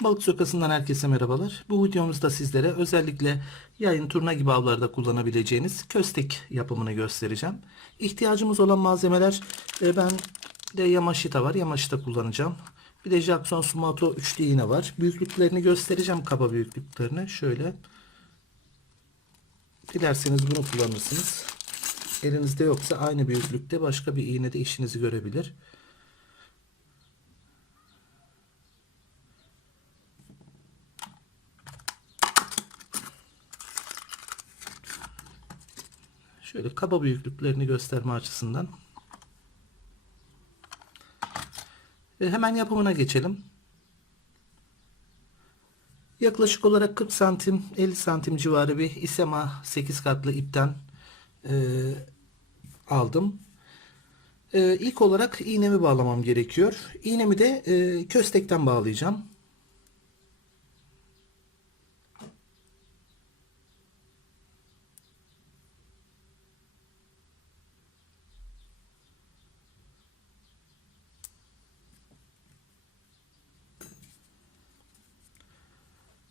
Balık Sokası'ndan herkese merhabalar. Bu videomuzda sizlere özellikle yayın turna gibi avlarda kullanabileceğiniz köstek yapımını göstereceğim. İhtiyacımız olan malzemeler e, ben de Yamashita var. Yamashita kullanacağım. Bir de Jackson Sumato üçlü iğne var. Büyüklüklerini göstereceğim kaba büyüklüklerini. Şöyle. Dilerseniz bunu kullanırsınız. Elinizde yoksa aynı büyüklükte başka bir iğne de işinizi görebilir. Şöyle kaba büyüklüklerini gösterme açısından. E, hemen yapımına geçelim. Yaklaşık olarak 40 santim 50 santim civarı bir isema 8 katlı ipten e, aldım. E, ilk olarak iğnemi bağlamam gerekiyor. İğnemi de e, köstekten bağlayacağım.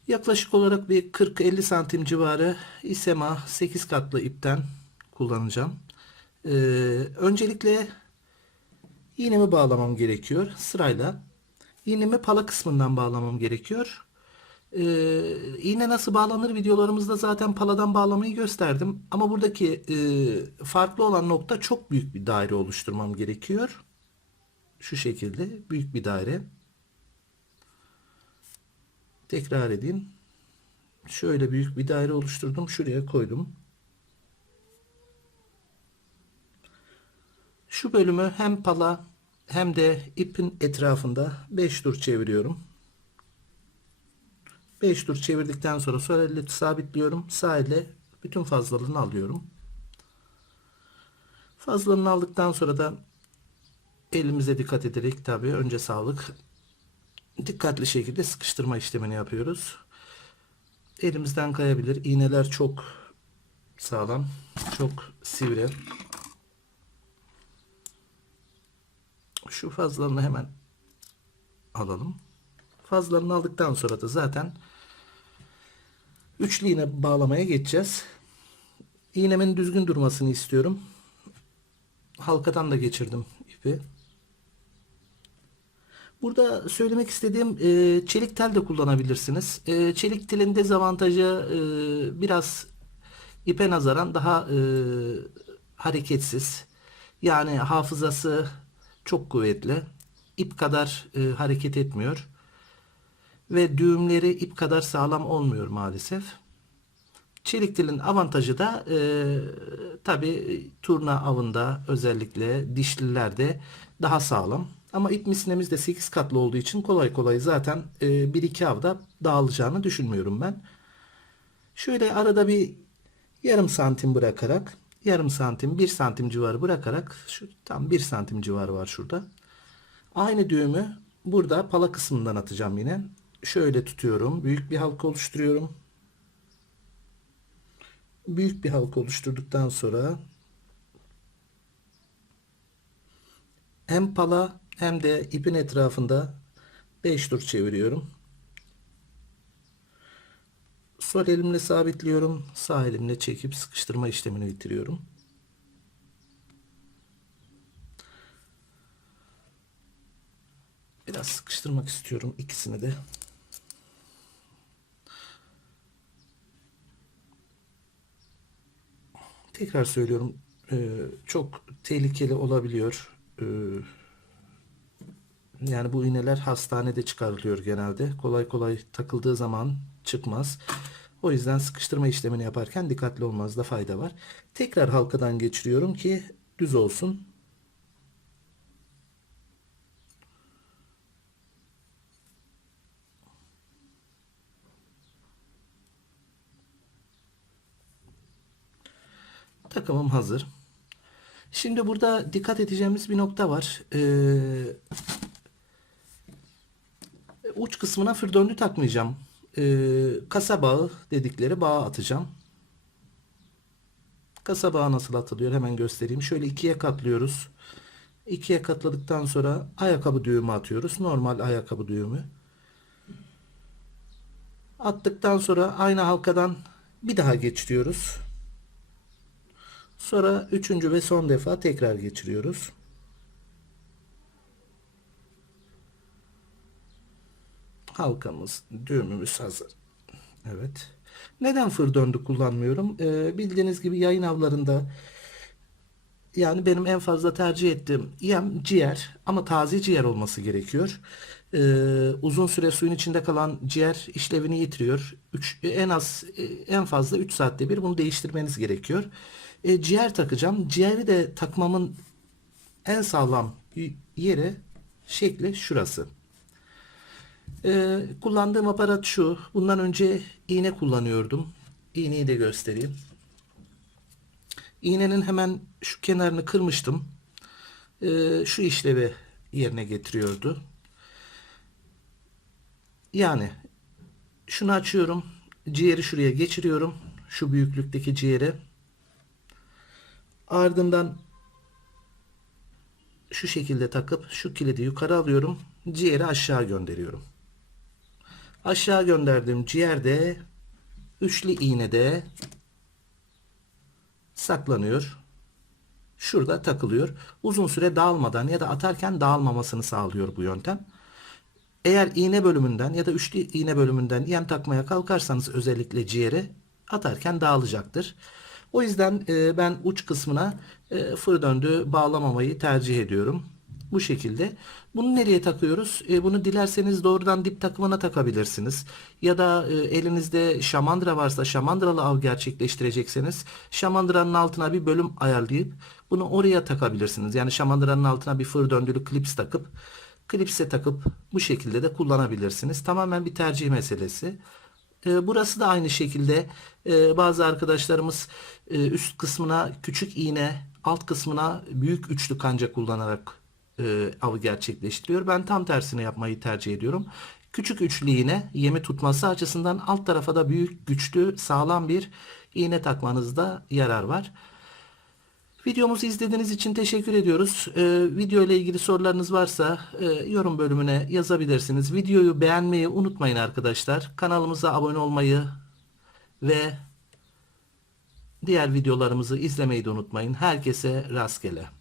Yaklaşık olarak bir 40-50 santim civarı isema 8 katlı ipten kullanacağım. Ee, öncelikle iğnemi bağlamam gerekiyor sırayla. İğnemi pala kısmından bağlamam gerekiyor. Ee, iğne nasıl bağlanır videolarımızda zaten paladan bağlamayı gösterdim. Ama buradaki e, farklı olan nokta çok büyük bir daire oluşturmam gerekiyor. Şu şekilde büyük bir daire. Tekrar edeyim. Şöyle büyük bir daire oluşturdum. Şuraya koydum. Şu bölümü hem pala hem de ipin etrafında 5 tur çeviriyorum. 5 tur çevirdikten sonra sol elle sabitliyorum. Sağ elle bütün fazlalığını alıyorum. Fazlalığını aldıktan sonra da elimize dikkat ederek tabii önce sağlık dikkatli şekilde sıkıştırma işlemini yapıyoruz. Elimizden kayabilir. İğneler çok sağlam, çok sivri. Şu fazlarını hemen alalım. Fazlarını aldıktan sonra da zaten üçlü iğne bağlamaya geçeceğiz. İğnemin düzgün durmasını istiyorum. Halkadan da geçirdim ipi. Burada söylemek istediğim e, çelik tel de kullanabilirsiniz. E, çelik telin dezavantajı e, biraz ipe nazaran daha e, hareketsiz. Yani hafızası çok kuvvetli. İp kadar e, hareket etmiyor. Ve düğümleri ip kadar sağlam olmuyor maalesef. Çelik telin avantajı da e, tabi turna avında özellikle dişlilerde daha sağlam. Ama ip misinemiz de 8 katlı olduğu için kolay kolay zaten e, 1-2 avda dağılacağını düşünmüyorum ben. Şöyle arada bir yarım santim bırakarak yarım santim 1 santim civarı bırakarak şu tam 1 santim civarı var şurada. Aynı düğümü burada pala kısmından atacağım yine. Şöyle tutuyorum. Büyük bir halka oluşturuyorum. Büyük bir halka oluşturduktan sonra hem pala hem de ipin etrafında 5 tur çeviriyorum. Sol elimle sabitliyorum. Sağ elimle çekip sıkıştırma işlemini bitiriyorum. Biraz sıkıştırmak istiyorum ikisini de. Tekrar söylüyorum. Çok tehlikeli olabiliyor. Yani bu iğneler hastanede çıkarılıyor genelde. Kolay kolay takıldığı zaman çıkmaz. O yüzden sıkıştırma işlemini yaparken dikkatli olmanızda fayda var. Tekrar halkadan geçiriyorum ki düz olsun. Takımım hazır. Şimdi burada dikkat edeceğimiz bir nokta var. Ee, uç kısmına fürdönlü takmayacağım. Ee, kasa bağı dedikleri bağa atacağım. Kasa bağı nasıl atılıyor hemen göstereyim. Şöyle ikiye katlıyoruz. İkiye katladıktan sonra ayakkabı düğümü atıyoruz. Normal ayakkabı düğümü. Attıktan sonra aynı halkadan bir daha geçiriyoruz. Sonra üçüncü ve son defa tekrar geçiriyoruz. Halkamız, düğümümüz hazır. Evet. Neden fır döndü kullanmıyorum? Ee, bildiğiniz gibi yayın avlarında yani benim en fazla tercih ettiğim yem ciğer ama taze ciğer olması gerekiyor. Ee, uzun süre suyun içinde kalan ciğer işlevini yitiriyor. Üç, en az e, en fazla 3 saatte bir bunu değiştirmeniz gerekiyor. E, ciğer takacağım. Ciğeri de takmamın en sağlam yeri şekli şurası. Ee, kullandığım aparat şu. Bundan önce iğne kullanıyordum. İğneyi de göstereyim. İğnenin hemen şu kenarını kırmıştım. Ee, şu işlevi yerine getiriyordu. Yani şunu açıyorum. Ciğeri şuraya geçiriyorum. Şu büyüklükteki ciğeri. Ardından şu şekilde takıp şu kilidi yukarı alıyorum. Ciğeri aşağı gönderiyorum. Aşağı gönderdiğim ciğerde üçlü iğnede saklanıyor. Şurada takılıyor. Uzun süre dağılmadan ya da atarken dağılmamasını sağlıyor bu yöntem. Eğer iğne bölümünden ya da üçlü iğne bölümünden yem takmaya kalkarsanız özellikle ciğere atarken dağılacaktır. O yüzden e, ben uç kısmına e, fır döndü bağlamamayı tercih ediyorum. Bu şekilde. Bunu nereye takıyoruz? E, bunu dilerseniz doğrudan dip takımına takabilirsiniz. Ya da e, elinizde şamandıra varsa şamandıralı av gerçekleştirecekseniz şamandıranın altına bir bölüm ayarlayıp bunu oraya takabilirsiniz. Yani şamandıranın altına bir fır döndülü klips takıp klipse takıp bu şekilde de kullanabilirsiniz. Tamamen bir tercih meselesi. E, burası da aynı şekilde e, bazı arkadaşlarımız e, üst kısmına küçük iğne, alt kısmına büyük üçlü kanca kullanarak e, avı gerçekleştiriyor. Ben tam tersini yapmayı tercih ediyorum. Küçük üçlü iğne yemi tutması açısından alt tarafa da büyük, güçlü, sağlam bir iğne takmanızda yarar var. Videomuzu izlediğiniz için teşekkür ediyoruz. Ee, video ile ilgili sorularınız varsa e, yorum bölümüne yazabilirsiniz. Videoyu beğenmeyi unutmayın arkadaşlar. Kanalımıza abone olmayı ve diğer videolarımızı izlemeyi de unutmayın. Herkese rastgele.